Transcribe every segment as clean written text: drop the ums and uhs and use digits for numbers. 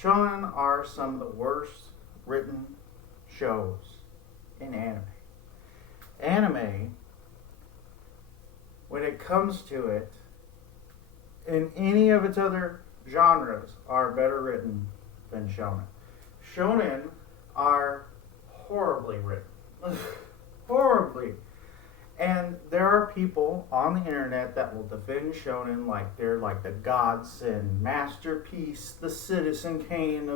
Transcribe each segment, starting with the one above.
Shonen are some of the worst written shows in anime. Anime, when it comes to it, in any of its other genres, are better written than shonen. Shonen are horribly written. Horribly. And there are people on the internet that will defend shonen like they're like the godsend, masterpiece, the Citizen Kane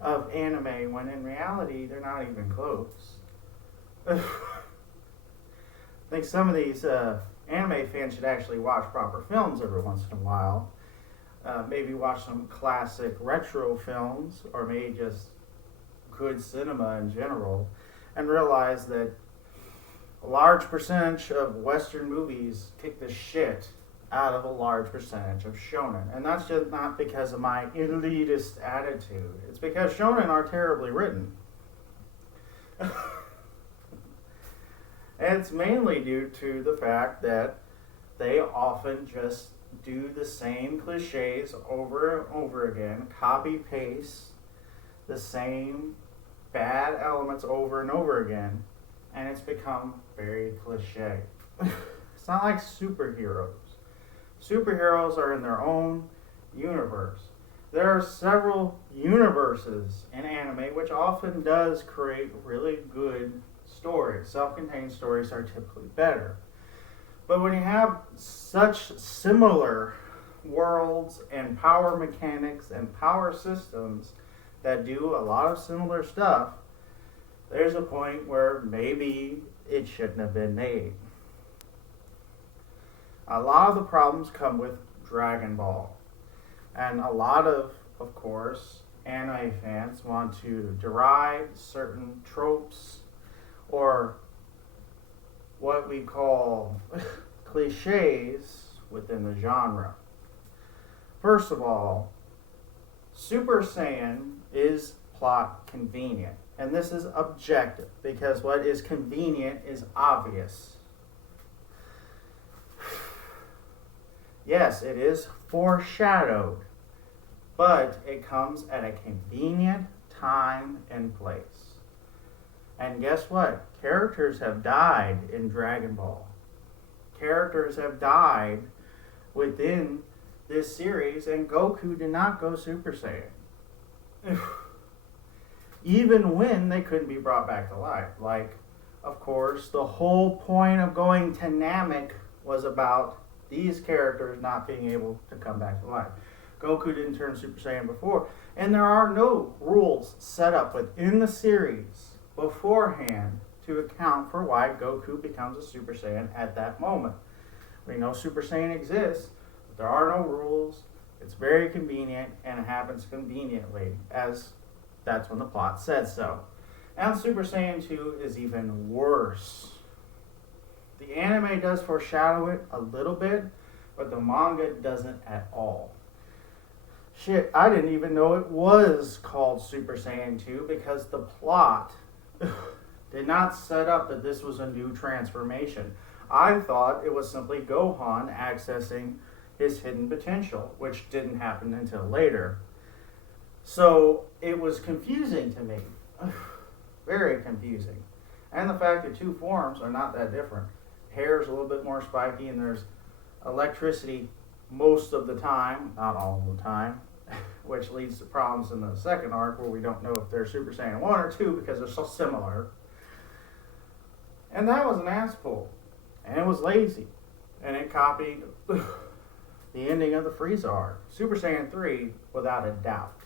of anime, when in reality they're not even close. I think some of these anime fans should actually watch proper films every once in a while. Maybe watch some classic retro films, or maybe just good cinema in general, and realize that a large percentage of Western movies kick the shit out of a large percentage of shonen. And that's just not because of my elitist attitude. It's because shonen are terribly written. And it's mainly due to the fact that they often just do the same cliches over and over again, copy paste the same bad elements over and over again, and it's become very cliche. It's not like superheroes. Superheroes are in their own universe. There are several universes in anime, which often does create really good stories. Self-contained stories are typically better. But when you have such similar worlds and power mechanics and power systems that do a lot of similar stuff, there's a point where maybe it shouldn't have been made. A lot of the problems come with Dragon Ball. And a lot of course, anime fans want to derive certain tropes or what we call cliches within the genre. First of all, Super Saiyan is plot convenient. And this is objective, because what is convenient is obvious. Yes, it is foreshadowed, but it comes at a convenient time and place. And guess what? Characters have died in Dragon Ball. Characters have died within this series, and Goku did not go Super Saiyan. Even when they couldn't be brought back to life. Like, of course, the whole point of going to Namek was about these characters not being able to come back to life. Goku didn't turn Super Saiyan before, and there are no rules set up within the series beforehand to account for why Goku becomes a Super Saiyan at that moment. We know Super Saiyan exists, but there are no rules. It's very convenient, and it happens conveniently, as that's when the plot says so. And Super Saiyan 2 is even worse. The anime does foreshadow it a little bit, but the manga doesn't at all. Shit, I didn't even know it was called Super Saiyan 2 because the plot did not set up that this was a new transformation. I thought it was simply Gohan accessing his hidden potential, which didn't happen until later. So it was confusing to me. Very confusing. And the fact that two forms are not that different. Hair is a little bit more spiky, and there's electricity most of the time, not all the time, which leads to problems in the second arc where we don't know if they're Super Saiyan 1 or 2 because they're so similar. And that was an ass pull. And it was lazy. And it copied the ending of the Frieza arc. Super Saiyan 3, without a doubt.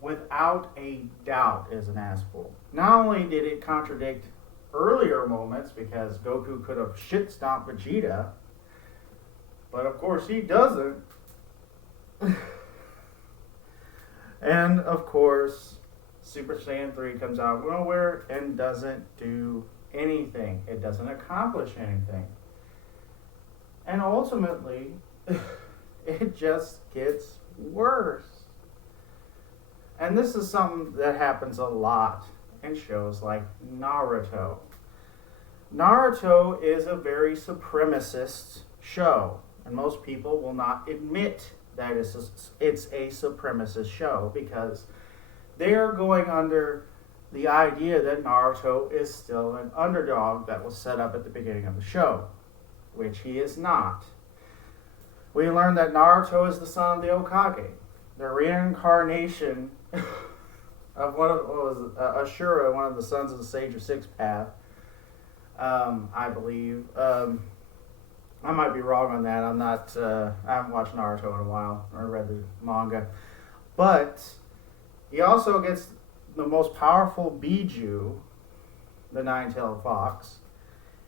Without a doubt is an ass pull. Not only did it contradict earlier moments because Goku could have shit stomped Vegeta, but of course he doesn't. And of course Super Saiyan 3 comes out of nowhere and doesn't do anything. It doesn't accomplish anything. And ultimately it just gets worse. And this is something that happens a lot in shows like Naruto. Naruto is a very supremacist show, and most people will not admit that it's a supremacist show because they're going under the idea that Naruto is still an underdog that was set up at the beginning of the show, which he is not. We learned that Naruto is the son of the Hokage, the reincarnation of Ashura, one of the sons of the Sage of Six Path, I believe. I might be wrong on that. I haven't watched Naruto in a while or read the manga. But he also gets the most powerful Biju, the nine-tailed fox,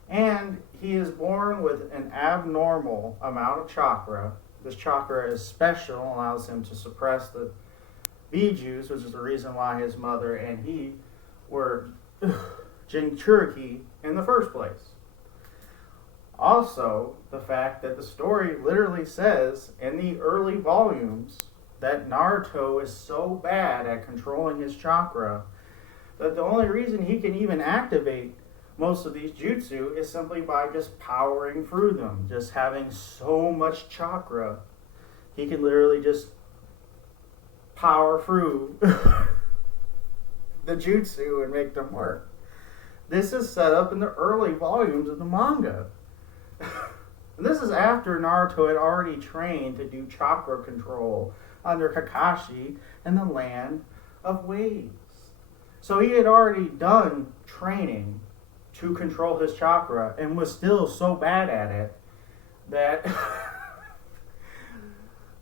and he is born with an abnormal amount of chakra. This chakra is special, allows him to suppress the Bijus, which is the reason why his mother and he were Jinchuriki in the first place. Also, the fact that the story literally says in the early volumes that Naruto is so bad at controlling his chakra that the only reason he can even activate most of these jutsu is simply by just powering through them. Just having so much chakra, he can literally just power through the jutsu and make them work. This is set up in the early volumes of the manga. And this is after Naruto had already trained to do chakra control under Kakashi in the land of waves. So he had already done training to control his chakra and was still so bad at it that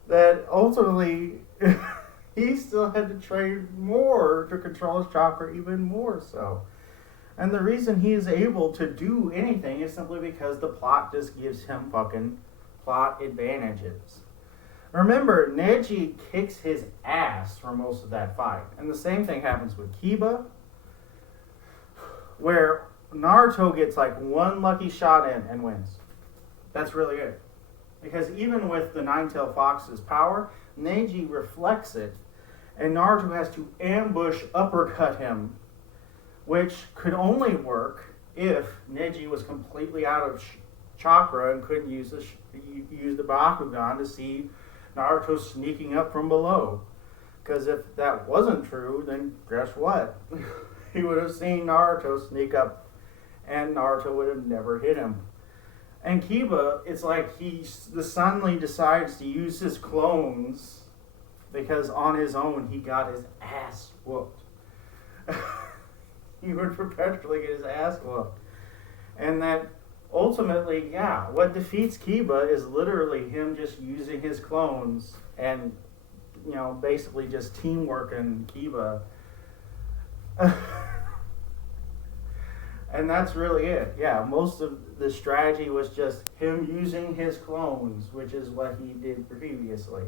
that ultimately he still had to train more to control his chakra even more so. And the reason he is able to do anything is simply because the plot just gives him fucking plot advantages. Remember, Neji kicks his ass for most of that fight. And the same thing happens with Kiba, where Naruto gets like one lucky shot in and wins. That's really it. Because even with the Nine-Tailed Fox's power, Neji reflects it, and Naruto has to ambush uppercut him, which could only work if Neji was completely out of chakra and couldn't use the Bakugan to see Naruto sneaking up from below. Because if that wasn't true, then guess what? He would have seen Naruto sneak up, and Naruto would have never hit him. And Kiba, it's like he suddenly decides to use his clones because on his own he got his ass whooped. He would perpetually get his ass whooped. And that ultimately, yeah, what defeats Kiba is literally him just using his clones and, you know, basically just teamworking Kiba. And that's really it. Yeah, most of the strategy was just him using his clones, which is what he did previously.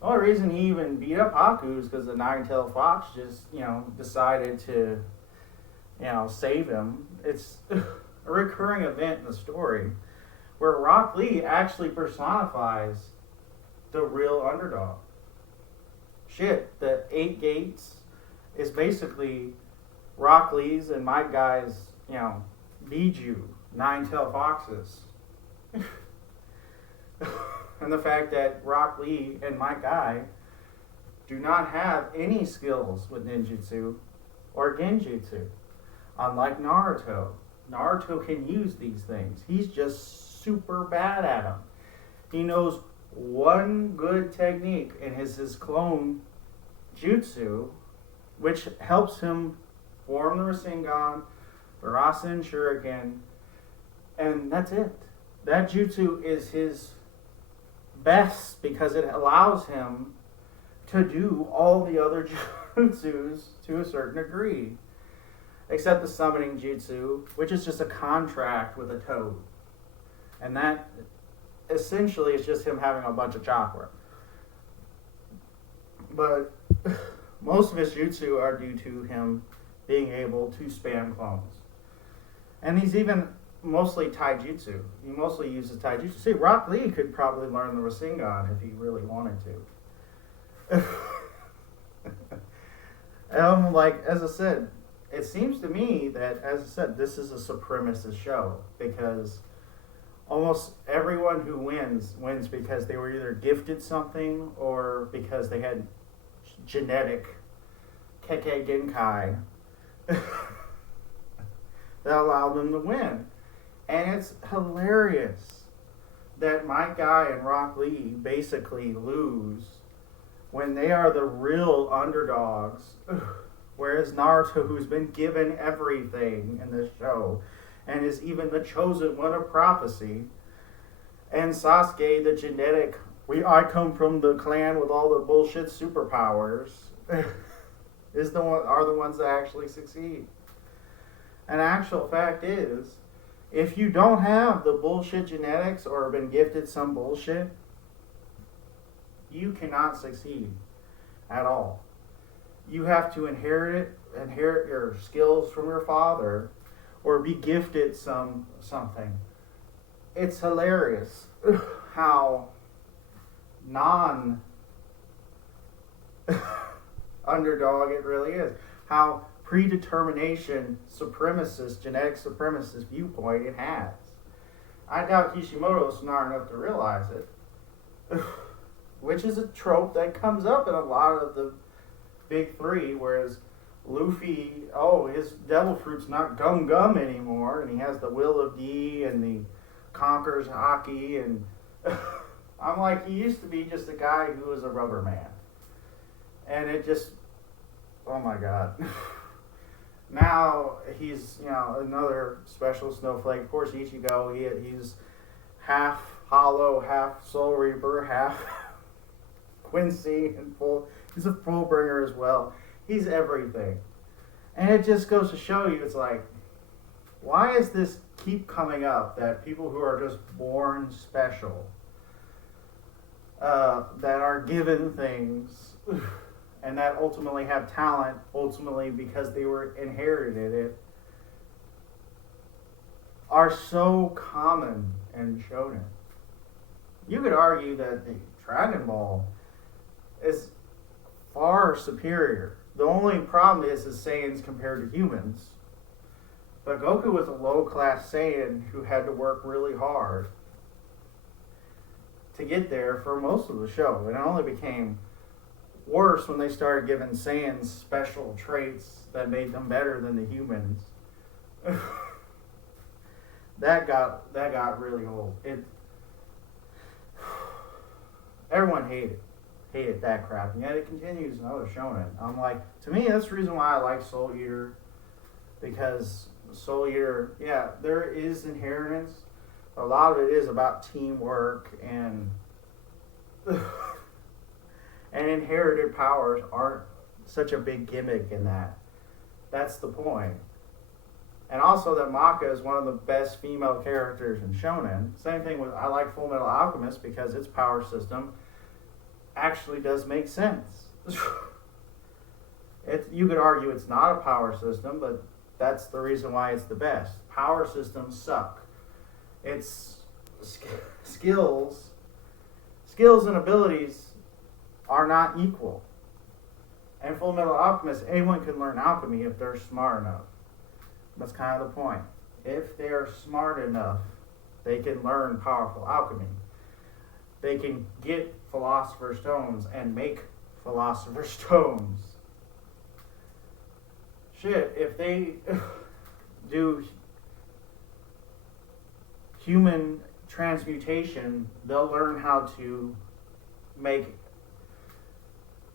The only reason he even beat up Haku is because the Nine-Tailed Fox just, you know, decided to, you know, save him. It's a recurring event in the story where Rock Lee actually personifies the real underdog. Shit, the 8 Gates is basically Rock Lee's and my guys, you know, Biju, Nine-Tailed Foxes. And the fact that Rock Lee and my guy do not have any skills with ninjutsu or genjutsu. Unlike Naruto. Naruto can use these things. He's just super bad at them. He knows one good technique and his clone jutsu, which helps him form the Rasengan, the Rasen Shuriken, and that's it. That jutsu is his best because it allows him to do all the other jutsus to a certain degree. Except the summoning jutsu, which is just a contract with a toad. And that essentially is just him having a bunch of chakra. But most of his jutsu are due to him being able to spam clones. And he's even mostly taijutsu. He mostly uses taijutsu. See, Rock Lee could probably learn the Rasengan if he really wanted to. Like, as I said, it seems to me that, as I said, this is a supremacist show because almost everyone who wins because they were either gifted something or because they had genetic Kekkei Genkai that allowed them to win. And it's hilarious that Mike Guy and Rock Lee basically lose when they are the real underdogs, whereas Naruto, who's been given everything in this show and is even the chosen one of prophecy, and Sasuke, the genetic, I come from the clan with all the bullshit superpowers, are the ones that actually succeed. And actual fact is, if you don't have the bullshit genetics or have been gifted some bullshit, you cannot succeed at all. You have to inherit your skills from your father or be gifted something. It's hilarious how underdog it really is. How predetermination, genetic supremacist viewpoint it has. I doubt Kishimoto's smart enough to realize it. Which is a trope that comes up in a lot of the big three, whereas Luffy, his devil fruit's not gum anymore, and he has the will of D and the conquers Haki, and I'm like, he used to be just a guy who was a rubber man. And it just, oh my god. Now he's, another special snowflake. Of course, Ichigo, he's half Hollow, half Soul Reaper, half Quincy, and he's a full bringer as well. He's everything. And it just goes to show you, it's like, why does this keep coming up that people who are just born special, that are given things, and that ultimately have talent, ultimately because they were inherited it, are so common in shonen? You could argue that the Dragon Ball is far superior. The only problem is Saiyans compared to humans. But Goku was a low-class Saiyan who had to work really hard to get there for most of the show. And it only became worse when they started giving Saiyans special traits that made them better than the humans. That got really old. Everyone hated that crap, and yet it continues in other shonen. I'm like, to me, that's the reason why I like Soul Eater, because Soul Eater, yeah, there is inheritance. A lot of it is about teamwork, and inherited powers aren't such a big gimmick in that. That's the point. And also that Maka is one of the best female characters in shonen. Same thing with, I like Full Metal Alchemist because its power system actually does make sense. You could argue it's not a power system, but that's the reason why it's the best. Power systems suck. It's skills and abilities are not equal. And Full Metal Alchemist, anyone can learn alchemy if they're smart enough. That's kind of the point. If they are smart enough, they can learn powerful alchemy. They can get Philosopher's Stones and make Philosopher's Stones. Shit, if they do human transmutation, they'll learn how to make,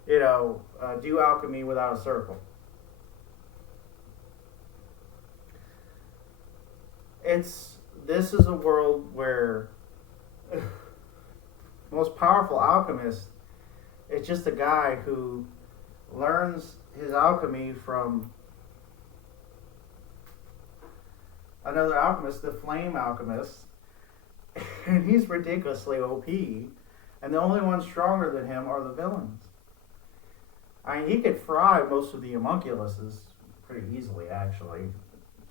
do alchemy without a circle. This is a world where the most powerful alchemist is just a guy who learns his alchemy from another alchemist, the Flame Alchemist, and he's ridiculously OP, and the only ones stronger than him are the villains. I mean, he could fry most of the homunculuses pretty easily, actually,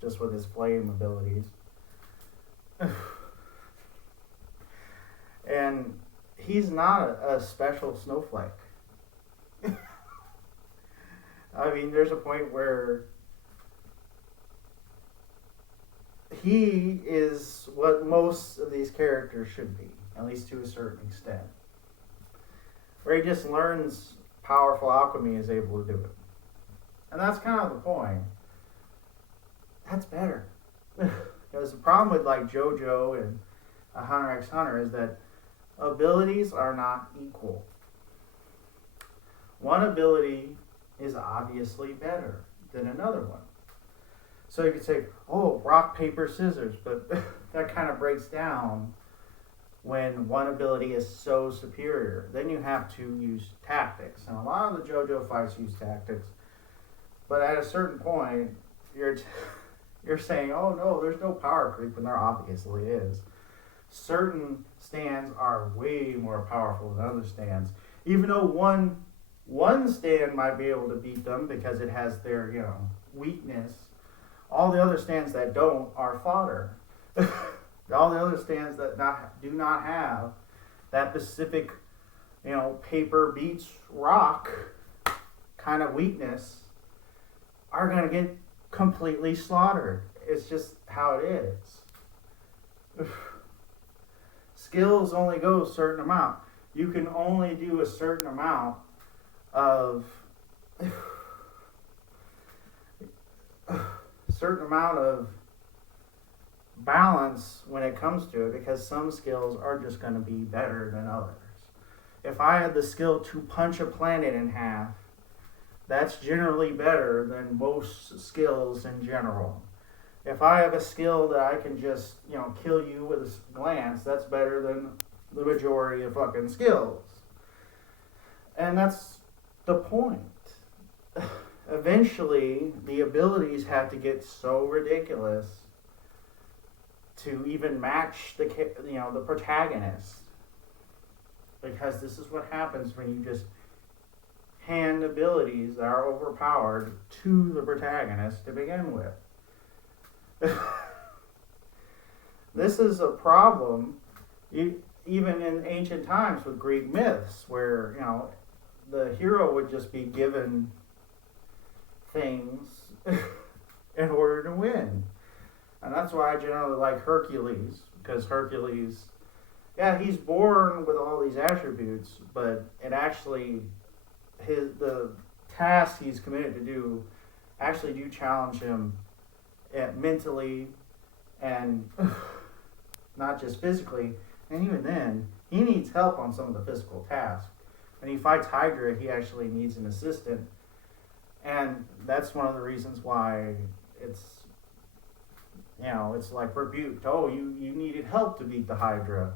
just with his flame abilities. And he's not a special snowflake. I mean, there's a point where he is what most of these characters should be, at least to a certain extent. Where he just learns powerful alchemy is able to do it. And that's kind of the point. That's better. Because the problem with like JoJo and Hunter x Hunter is that abilities are not equal. One ability is obviously better than another one. So you could say, oh, rock, paper, scissors, but that kind of breaks down when one ability is so superior. Then you have to use tactics. And a lot of the JoJo fights use tactics. But at a certain point, you're saying, oh no, there's no power creep, when there obviously is. Certain stands are way more powerful than other stands. Even though one stand might be able to beat them because it has their, weakness, all the other stands that don't are fodder. All the other stands that do not have that specific, paper beats rock kind of weakness are going to get completely slaughtered. It's just how it is. Skills only go a certain amount. You can only do a certain amount of balance when it comes to it, because some skills are just going to be better than others. If I had the skill to punch a planet in half, that's generally better than most skills in general. If I have a skill that I can just, kill you with a glance, that's better than the majority of fucking skills. And that's the point. Eventually, the abilities have to get so ridiculous to even match the protagonist. Because this is what happens when you just hand abilities that are overpowered to the protagonist to begin with. This is a problem even in ancient times with Greek myths, where the hero would just be given things in order to win. And that's why I generally like Hercules, because Hercules, he's born with all these attributes, but it actually, the tasks he's committed to do actually do challenge him mentally and not just physically. And even then, he needs help on some of the physical tasks. When he fights Hydra, he actually needs an assistant. And that's one of the reasons why it's like rebuked. Oh, you needed help to beat the Hydra,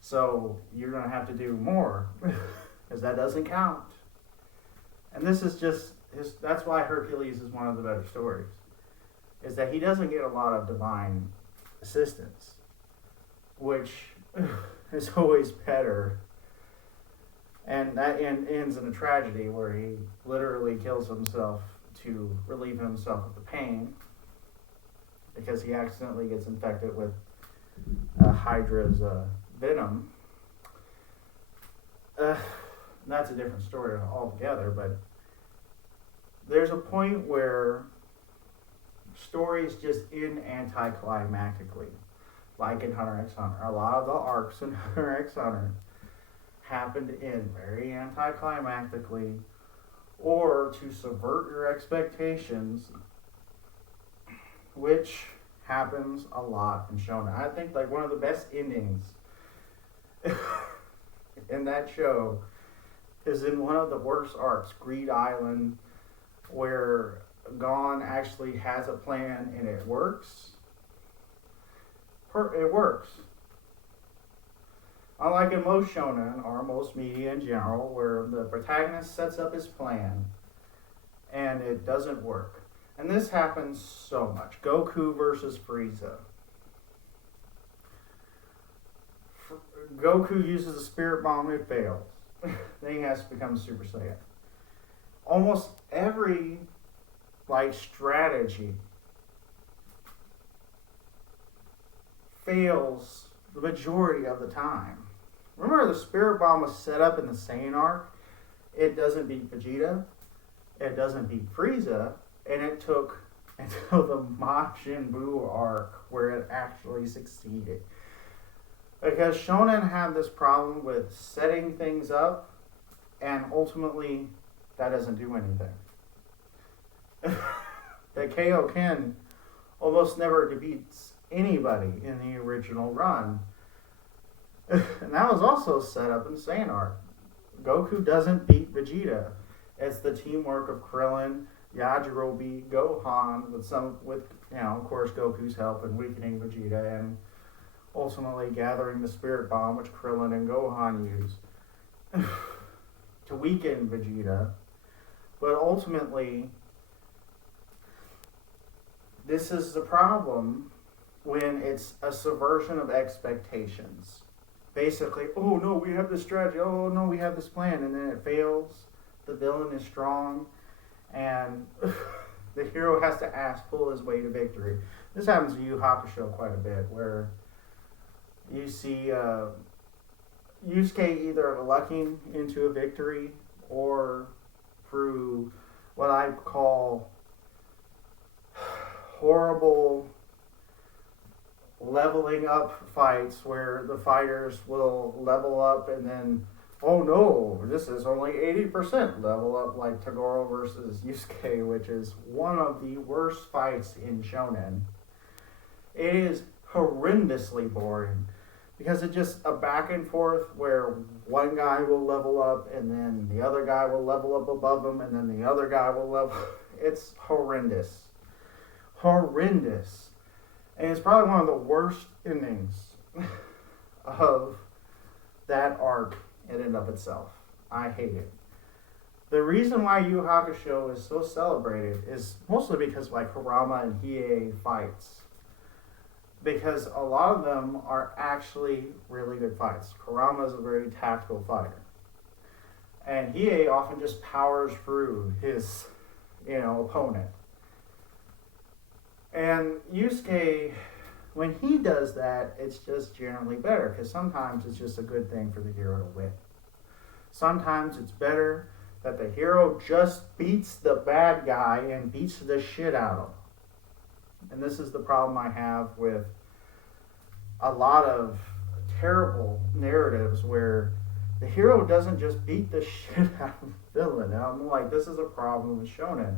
so you're going to have to do more, because that doesn't count. And this is just that's why Hercules is one of the better stories, is that he doesn't get a lot of divine assistance, which is always better. And that ends in a tragedy where he literally kills himself to relieve himself of the pain, because he accidentally gets infected with Hydra's venom. That's a different story altogether, but there's a point where stories just end anticlimactically, like in Hunter x Hunter. A lot of the arcs in Hunter x Hunter happened to end very anticlimactically, or to subvert your expectations, which happens a lot in shonen. I think like one of the best endings in that show is in one of the worst arcs, Greed Island, where Gon actually has a plan and it works. It works. Unlike in most shonen, or most media in general, where the protagonist sets up his plan and it doesn't work. And this happens so much. Goku versus Frieza. Goku uses a spirit bomb, it fails. Then he has to become Super Saiyan. Almost every strategy fails the majority of the time. Remember, the spirit bomb was set up in the Saiyan arc. It doesn't beat Vegeta. It doesn't beat Frieza. And it took until the Majin Buu arc where it actually succeeded. Because shonen had this problem with setting things up, and ultimately, that doesn't do anything. The Kaioken almost never defeats anybody in the original run. And that was also set up in Saiyan arc. Goku doesn't beat Vegeta. It's the teamwork of Krillin, Yajirobe, Gohan, with of course Goku's help in weakening Vegeta and ultimately gathering the Spirit Bomb, which Krillin and Gohan use to weaken Vegeta. But ultimately, this is the problem when it's a subversion of expectations. Basically, oh no, we have this strategy, oh no, we have this plan, and then it fails. The villain is strong, and the hero has to pull his way to victory. This happens to Yu Hakusho quite a bit, where you see Yusuke either lucking into a victory or through what I call horrible leveling up fights where the fighters will level up and then, oh no, this is only 80% level up, like Tagoro versus Yusuke, which is one of the worst fights in shonen. It is horrendously boring because it's just a back and forth where one guy will level up and then the other guy will level up above him and then the other guy will level. It's horrendous. Horrendous. And it's probably one of the worst endings of that arc in and of itself. I hate it. The reason why Yu Hakusho is so celebrated is mostly because like Harama and Hiei fights. Because a lot of them are actually really good fights. Harama is a very tactical fighter. And Hiei often just powers through his, opponent. And Yusuke, when he does that, it's just generally better, because sometimes it's just a good thing for the hero to win. Sometimes it's better that the hero just beats the bad guy and beats the shit out of him. And this is the problem I have with a lot of terrible narratives where the hero doesn't just beat the shit out of the villain. And I'm like, this is a problem with shonen.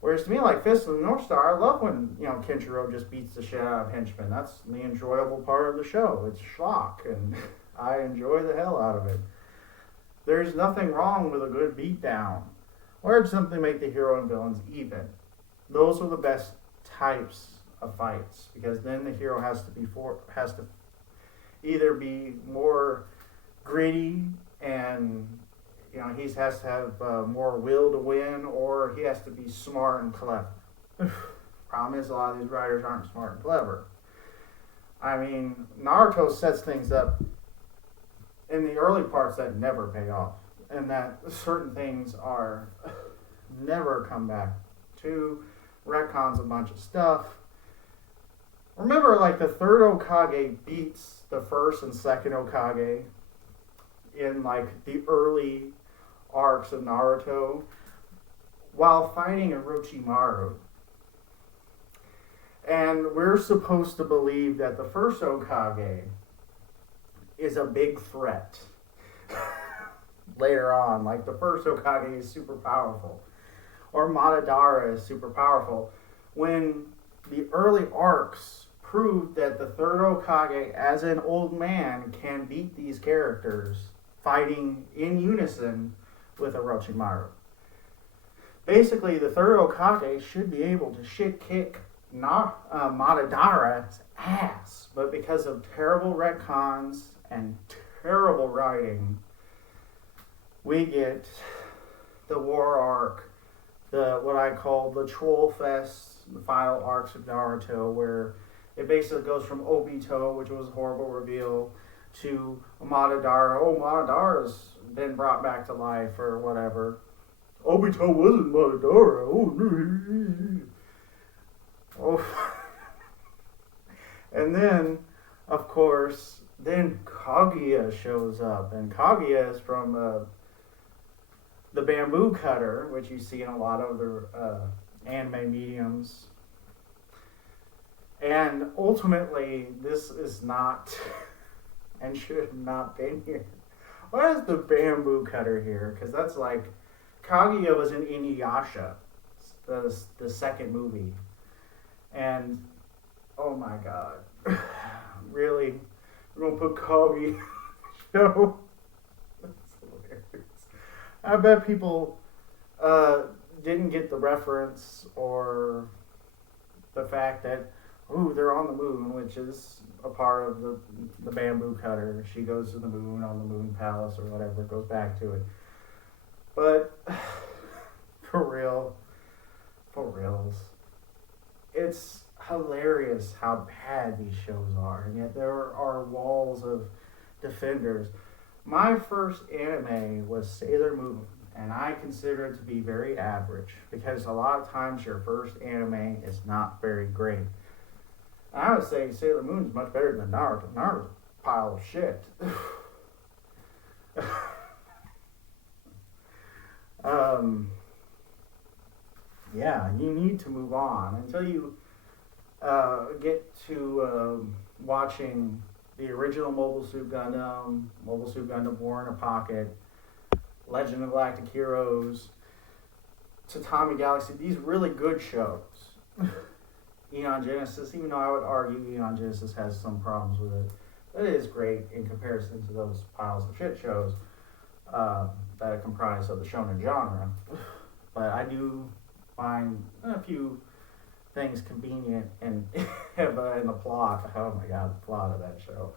Whereas to me, like Fist of the North Star, I love when, Kenshiro just beats the shit out of henchmen. That's the enjoyable part of the show. It's schlock, and I enjoy the hell out of it. There's nothing wrong with a good beatdown, or something to make the hero and villains even. Those are the best types of fights, because then the hero has to either be more gritty and he has to have more will to win, or he has to be smart and clever. Problem is, a lot of these writers aren't smart and clever. I mean, Naruto sets things up in the early parts that never pay off, and that certain things are never come back to, retcons a bunch of stuff. Remember, like, the third Hokage beats the first and second Hokage in, like, the early arcs of Naruto while fighting Orochimaru. And we're supposed to believe that the first Hokage is a big threat later on. Like, the first Hokage is super powerful. Or Madara is super powerful. When the early arcs proved that the third Hokage, as an old man, can beat these characters fighting in unison with Orochimaru. Basically, the third Hokage should be able to shit-kick Madara's ass, but because of terrible retcons and terrible writing, we get the War Arc, what I call the Troll Fest, the final arcs of Naruto, where it basically goes from Obito, which was a horrible reveal, to Madara. Oh, Madara's been brought back to life or whatever. Obito wasn't Madara. Oh. And then, of course, then Kaguya shows up. And Kaguya is from the bamboo cutter, which you see in a lot of the anime mediums. And ultimately, this is not and should have not been here. Why is the bamboo cutter here? Because that's like Kaguya was in Inuyasha, the second movie, and oh my god, really, we're gonna put Kaguya show? That's hilarious. I bet people didn't get the reference or the fact that ooh, they're on the moon, which is a part of the bamboo cutter. She goes to the moon on the moon palace or whatever, goes back to it. But for reals, it's hilarious how bad these shows are, and yet there are walls of defenders. My first anime was Sailor Moon, and I consider it to be very average because a lot of times your first anime is not very great. I would say Sailor Moon is much better than Naruto. Naruto's a pile of shit. Yeah, you need to move on until you get to watching the original Mobile Suit Gundam War in a Pocket, Legend of Galactic Heroes, Tatami Galaxy. These really good shows. Eon Genesis, even though I would argue Eon Genesis has some problems with it, but it is great in comparison to those piles of shit shows that are comprised of the shonen genre. But I do find a few things convenient and in the plot. Oh my god, the plot of that show.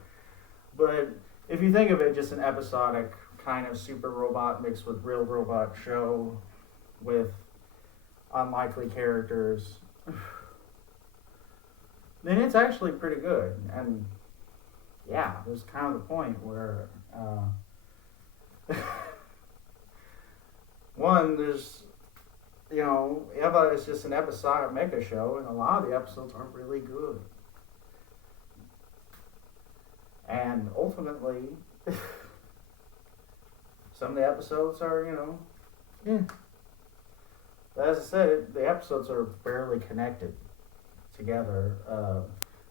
But if you think of it, just an episodic kind of super robot mixed with real robot show with unlikely characters, then it's actually pretty good. And yeah, there's kind of the point where one, there's, you know, Eva is just an episodic mecha show, and a lot of the episodes aren't really good. And ultimately, some of the episodes are, you know, yeah. But as I said, the episodes are barely connected together.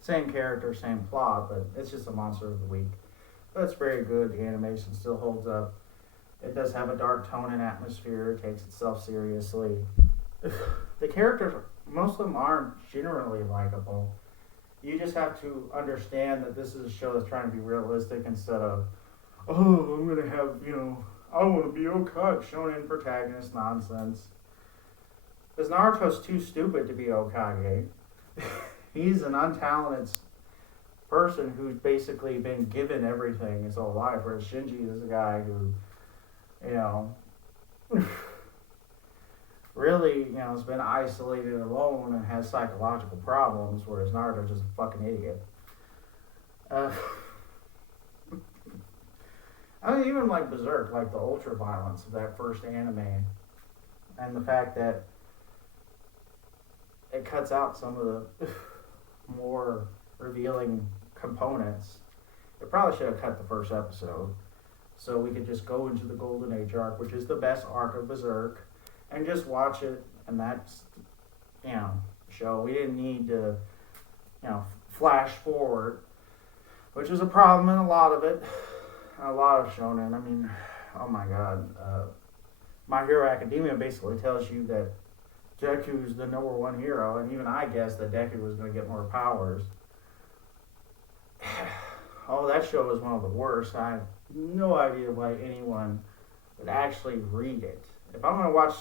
Same character, same plot, but it's just a monster of the week. But it's very good. The animation still holds up. It does have a dark tone and atmosphere. It takes itself seriously. The characters, most of them aren't generally likable. You just have to understand that this is a show that's trying to be realistic instead of, oh, I'm going to have, you know, I want to be Okage, shonen protagonist nonsense. Because Naruto's too stupid to be Okage. He's an untalented person who's basically been given everything his whole life, whereas Shinji is a guy who, you know, really, you know, has been isolated alone and has psychological problems, whereas Naruto's just a fucking idiot. I mean, even like Berserk, like the ultra violence of that first anime, and the fact that it cuts out some of the more revealing components. It probably should have cut the first episode, so we could just go into the Golden Age arc, which is the best arc of Berserk, and just watch it, and that's, you know, show. We didn't need to, you know, flash forward, which is a problem in a lot of it. A lot of shonen. I mean, oh my god. My Hero Academia basically tells you that Deku's the number one hero, and even I guessed that Deku was going to get more powers. Oh, that show was one of the worst. I have no idea why anyone would actually read it. If I'm going to watch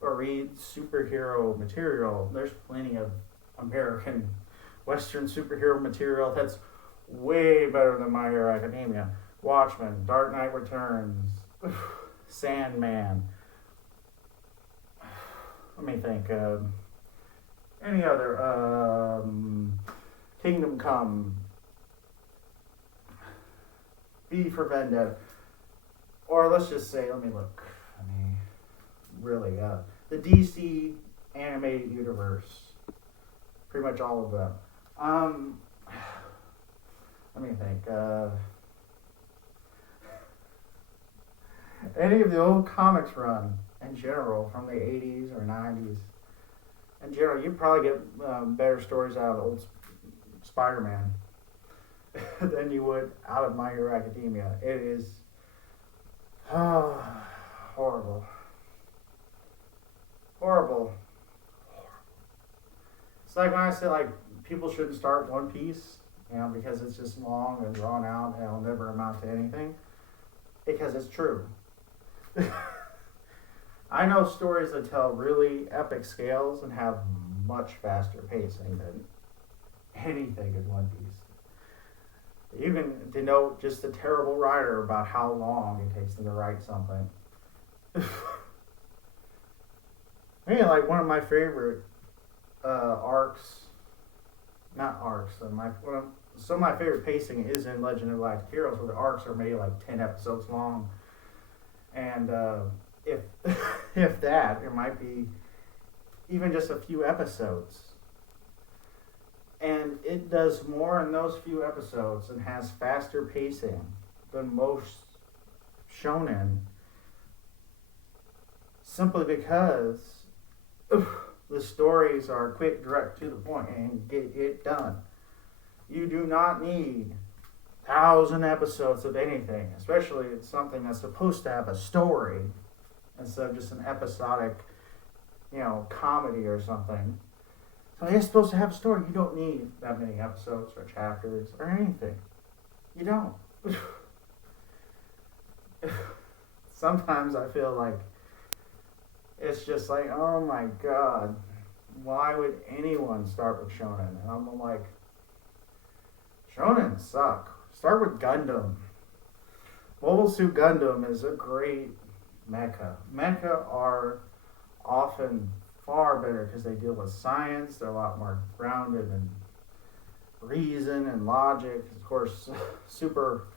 or read superhero material, there's plenty of American Western superhero material that's way better than My Hero Academia. Watchmen, Dark Knight Returns, Sandman. Let me think. Any other? Kingdom Come. V for Vendetta. Or let's just say, let me look. I mean, really, the DC animated universe. Pretty much all of them. Let me think. Any of the old comics run in general from the 80s or 90s. in general, you probably get better stories out of the old Spider-Man than you would out of My Hero Academia. It is horrible. Horrible. It's like when I say like people shouldn't start One Piece, because it's just long and drawn out and it'll never amount to anything. Because it's true. I know stories that tell really epic scales and have much faster pacing than anything in One Piece. You can denote just a terrible writer about how long it takes them to write something. Like one of my favorite arcs, not arcs, some of my favorite pacing is in Legend of Galactic Heroes, where the arcs are maybe like 10 episodes long. And if if that, it might be even just a few episodes. And it does more in those few episodes and has faster pacing than most shonen, simply because the stories are quick, direct, to the point, and get it done. You do not need 1,000 episodes of anything, especially it's something that's supposed to have a story instead of just an episodic, comedy or something. So it's supposed to have a story. You don't need that many episodes or chapters or anything. You don't. Sometimes I feel like it's just like, oh my god, why would anyone start with shonen? And I'm like, shonen suck. Start with Gundam. Mobile Suit Gundam is a great mecha. Mecha are often far better because they deal with science. They're a lot more grounded in reason and logic. Of course, super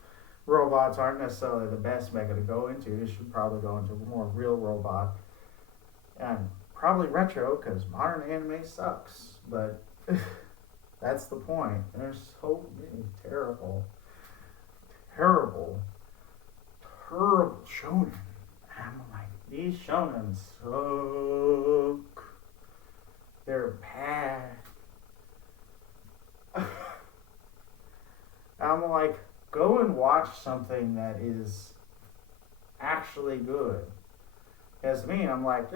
robots aren't necessarily the best mecha to go into. You should probably go into a more real robot. And probably retro, because modern anime sucks. But that's the point. There's so many terrible shonen. I'm like, these shonen suck. They're bad. I'm like, go and watch something that is actually good. As me, I'm like,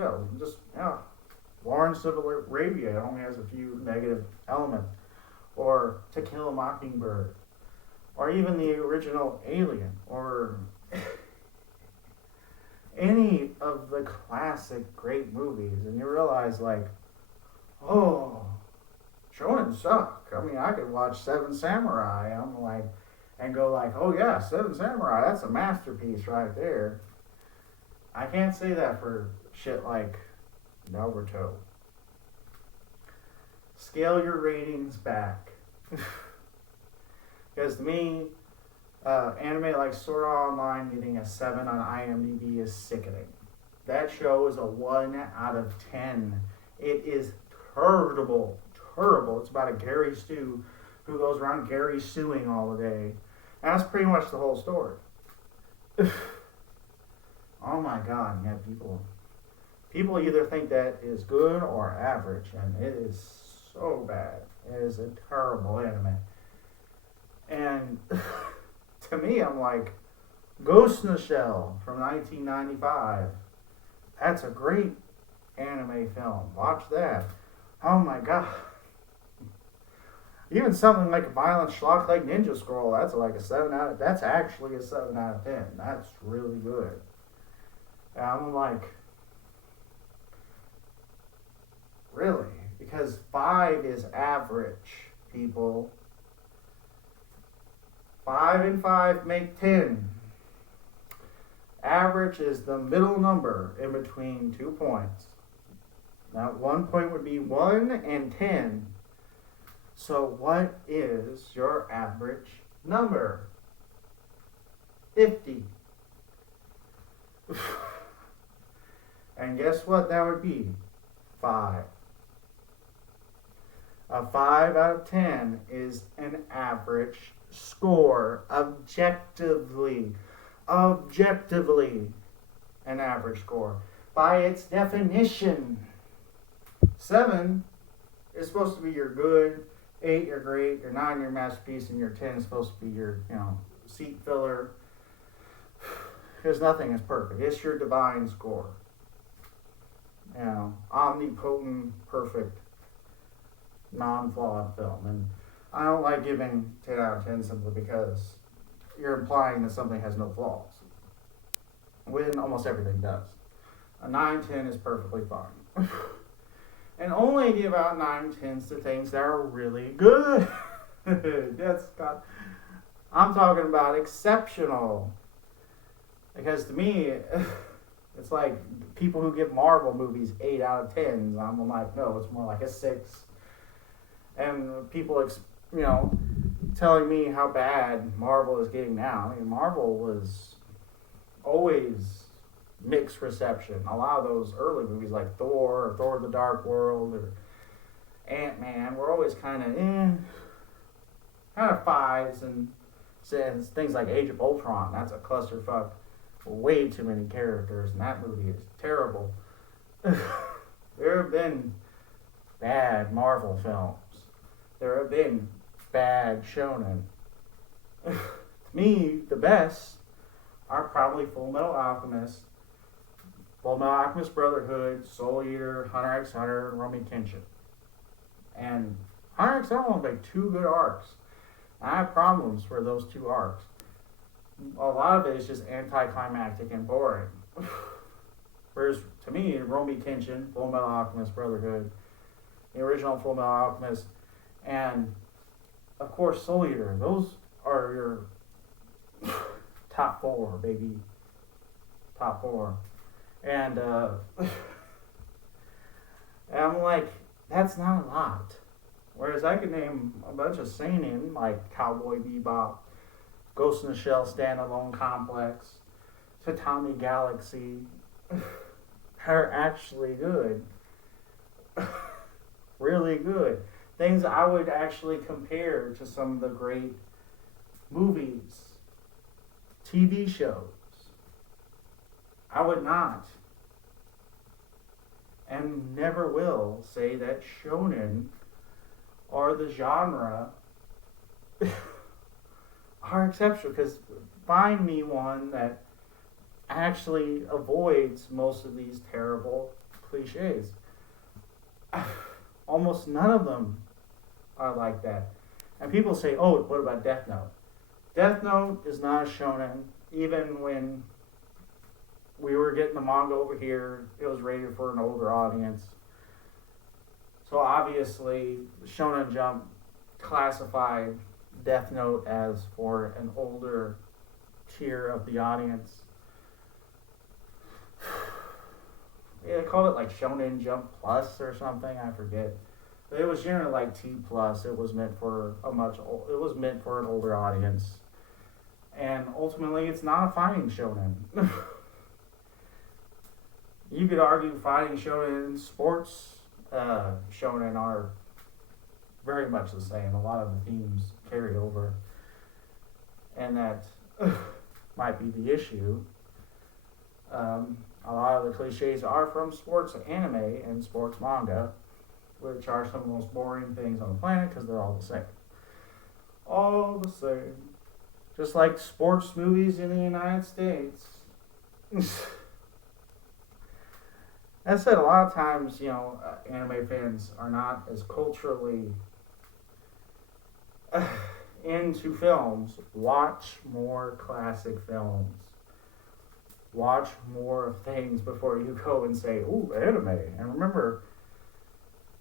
Lawrence of Arabia only has a few negative elements. Or To Kill a Mockingbird. Or even the original Alien. Or any of the classic great movies. And you realize, like, oh, shonen suck. I mean, I could watch Seven Samurai. I'm like, and go like, oh yeah, Seven Samurai, that's a masterpiece right there. I can't say that for shit like Naruto. Scale your ratings back. Because to me, anime like Sword Art Online getting a 7 on IMDb is sickening. That show is a 1 out of 10. It is terrible. It's about a Gary Stew who goes around Gary Stewing all the day. And that's pretty much the whole story. Oh my god, yeah, people either think that is good or average, and it is so bad. It is a terrible anime. And to me, I'm like, Ghost in the Shell from 1995. That's a great anime film. Watch that. Oh my god. Even something like a violent schlock like Ninja Scroll, that's like a 7 out of, that's actually a 7 out of 10. That's really good. And I'm like, really? Because 5 is average, people. 5 and 5 make 10. Average is the middle number in between 2 points. Now, 1 point would be 1 and 10. So what is your average number? 50. And guess what that would be? 5. A 5 out of 10 is an average score. Objectively. An average score. By its definition. 7 it's supposed to be your good, 8 your great, your 9 your masterpiece, and your 10 is supposed to be your, seat filler. Because nothing is perfect. It's your divine score. Omnipotent, perfect, non-flawed film. And I don't like giving 10 out of 10 simply because you're implying that something has no flaws, when almost everything does. A 9/10 is perfectly fine. And only give out 9/10s to things that are really good. I'm talking about exceptional. Because to me, it's like people who give Marvel movies 8 out of 10s. I'm like, no, it's more like a 6. And people, telling me how bad Marvel is getting now. I mean, Marvel was always mixed reception. A lot of those early movies like Thor or Thor the Dark World or Ant-Man were always kind of 5s, and since things like Age of Ultron, that's a clusterfuck. Way too many characters, and that movie is terrible. There have been bad Marvel films. There have been bad shonen. To me, the best are probably Full Metal Alchemist, Full Metal Alchemist Brotherhood, Soul Eater, Hunter x Hunter, and Rurouni Kenshin. And Hunter x Hunter only made 2 good arcs. I have problems for those 2 arcs. A lot of it is just anticlimactic and boring. Whereas, to me, Rurouni Kenshin, Full Metal Alchemist Brotherhood, the original Full Metal Alchemist, and, of course, Soul Eater, those are your top 4, baby. Top 4. And I'm like, that's not a lot. Whereas I could name a bunch of seinen, like Cowboy Bebop, Ghost in the Shell Standalone Complex, Tatami Galaxy, are actually good. Really good. Things I would actually compare to some of the great movies, TV shows. I would not, and never will, say that shonen or the genre are exceptional, because find me one that actually avoids most of these terrible cliches. Almost none of them are like that. And people say, oh, what about Death Note? Death Note is not a shonen. Even when we were getting the manga over here, it was rated for an older audience. So obviously, Shonen Jump classified Death Note as for an older tier of the audience. Yeah, they called it like Shonen Jump Plus or something, I forget. But it was generally like T plus. It was meant for an older audience. And ultimately, it's not a fighting shonen. You could argue fighting shonen and sports shonen are very much the same. A lot of the themes carry over. And that might be the issue. A lot of the cliches are from sports anime and sports manga, which are some of the most boring things on the planet because they're all the same. All the same. Just like sports movies in the United States. That said, a lot of times, anime fans are not as culturally into films. Watch more classic films. Watch more things before you go and say, ooh, anime. And remember,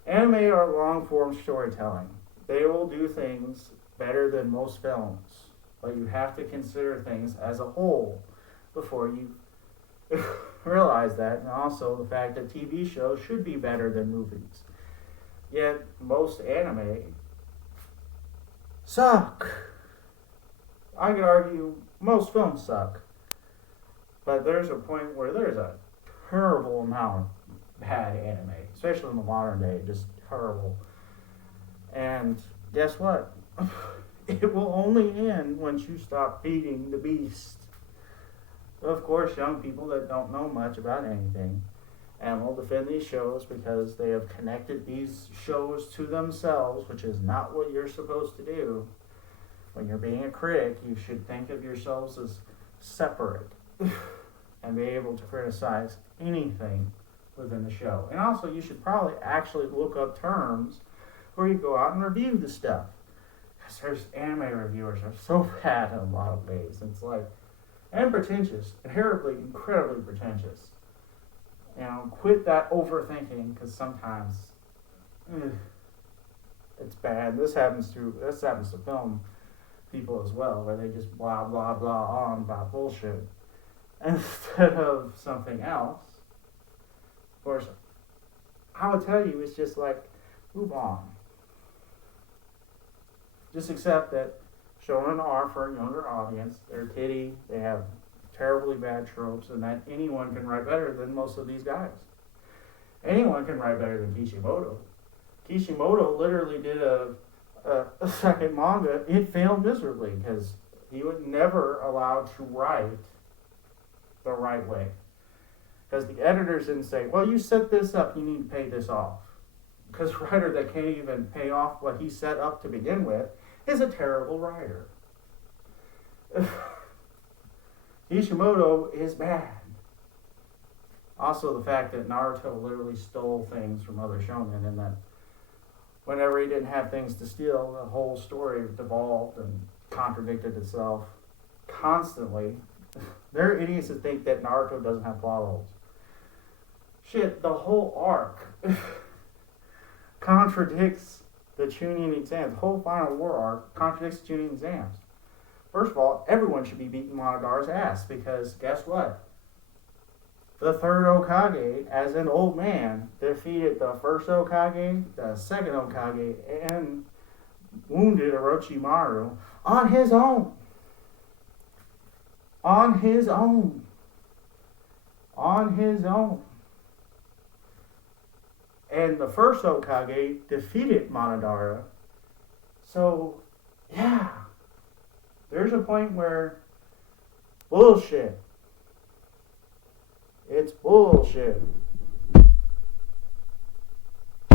anime are long-form storytelling. They will do things better than most films. But you have to consider things as a whole before you realize that. And also the fact that TV shows should be better than movies. Yet, most anime suck. I could argue most films suck. But there's a point where there's a terrible amount of bad anime, especially in the modern day, just terrible. And guess what? It will only end once you stop feeding the beast. Of course, young people that don't know much about anything and will defend these shows because they have connected these shows to themselves, which is not what you're supposed to do. When you're being a critic, you should think of yourselves as separate and be able to criticize anything within the show. And also, you should probably actually look up terms where you go out and review the stuff. Because there's anime reviewers are so bad in a lot of ways. It's like, and pretentious, inherently incredibly pretentious. You know, quit that overthinking, because sometimes it's bad. This happens to film people as well, where they just blah blah blah on about bullshit instead of something else. Of course, I would tell you, it's just like, move on. Just accept that shonen are for a younger audience. They're kiddie. They have terribly bad tropes, and that anyone can write better than most of these guys. Anyone can write better than Kishimoto. Kishimoto literally did a second manga. It failed miserably because he was never allowed to write the right way. Because the editors didn't say, well, you set this up, you need to pay this off. Because a writer that can't even pay off what he set up to begin with is a terrible writer. Kishimoto is bad. Also, the fact that Naruto literally stole things from other shonen, and that whenever he didn't have things to steal, the whole story devolved and contradicted itself constantly. There are idiots that think that Naruto doesn't have plot holes. Shit, the whole arc contradicts the Chunin exams. The whole Final War arc contradicts the Chunin exams. First of all, everyone should be beating Monodara's ass, because guess what? The third Hokage, as an old man, defeated the first Hokage, the second Hokage, and wounded Orochimaru on his own. On his own. On his own. And the first Hokage defeated Monodara. So, yeah. There's a point where bullshit. It's bullshit.